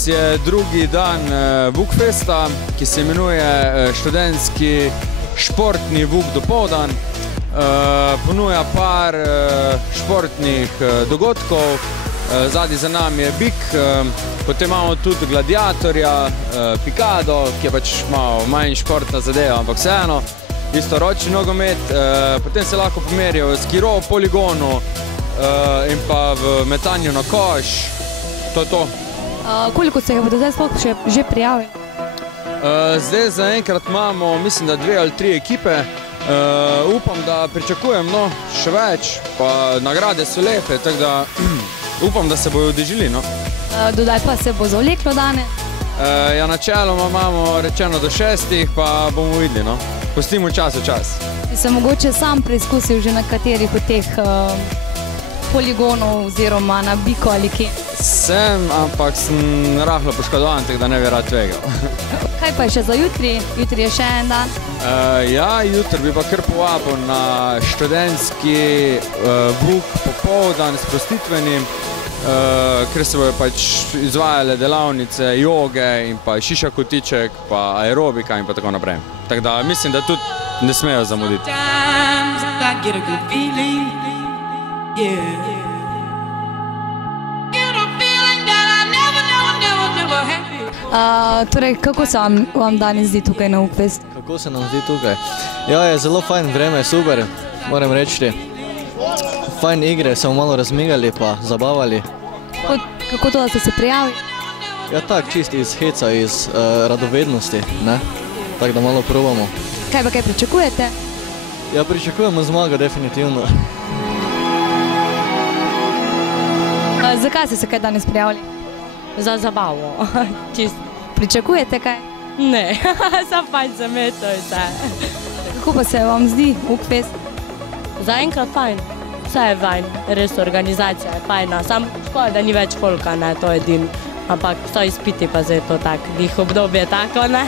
Danes je drugi dan Vukfesta, ki se imenuje študentski športni Vuk dopoldan. Ponuja par športnih dogodkov, zadnji za nami je Bik, potem imamo tudi gladiatorja, pikado, ki je pač malo manj športna zadeva, ampak vseeno, isto ročni nogomet, potem se lahko pomerijo v skiro, poligonu in pa v metanju na koš, to je to. Koliko se jih bodo zdaj sploh že prijavili? Zdaj zaenkrat imamo, mislim, da 2 ali 3 ekipe. Upam, da pričakujem še več, pa nagrade so lepe, tako da upam, da se bojo udeležili. Dodaj pa se bo zavleklo danes? Ja, načeloma imamo rečeno do 6, pa bomo videli. Pustimo čas v čas. Si se mogoče sam preizkusil že na katerih od teh poligonov oziroma na Biku ali kje? Sem, ampak sem rahlo poškodovan, tako da ne bi rad tvegal. Kaj pa je še za jutri? Jutri je še en dan? Ja, jutri bi pa kar povabil na študentski Vuk popoldan sprostitvenim, ker se bojo pač izvajale delavnice joge in pa šiša kotiček, pa aerobika in pa tako naprej. Tako da mislim, da tudi ne smejo zamuditi. Torej, kako se vam danes zdi tukaj na Vukfest? Kako se nam zdi tukaj? Ja, je zelo fajn, vreme je super, moram reči. Fajn igre, smo malo razmigali pa zabavali. Kako to, da ste se prijavili? Ja, tak, čist iz heca, iz radovednosti, ne? Tako da malo probamo. Kaj pa kaj pričakujete? Ja, pričakujemo zmago, definitivno. Zakaj ste se kaj danes prijavili? Za zabavo, čisto. Pričakujete kaj? Ne, sam fajn za me, to je vse. Kako pa se vam zdi Vukfest? Zaenkrat fajn, vse je fajn, res organizacija je fajna, sam škoda, da ni več folka, ne, to je edin, ampak so izpiti pa zdaj to tako, njih obdobje tako, ne.